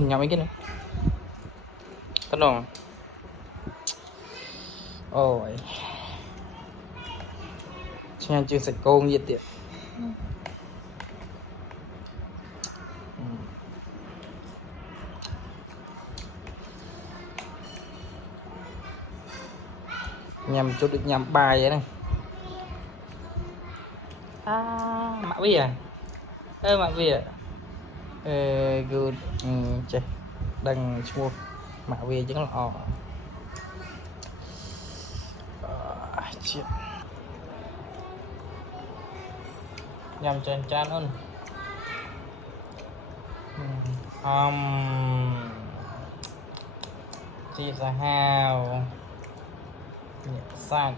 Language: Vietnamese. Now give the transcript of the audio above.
nhắm cái này cái đồ ôi xem chưa sạch cô nhiệt tiệt nhằm chút được nhằm bài vậy này mạ vi à mạ vi à good chơi đăng mua mạ vi chứng là chuyện nhằm chán chán hơn chị là hào nhẹ sang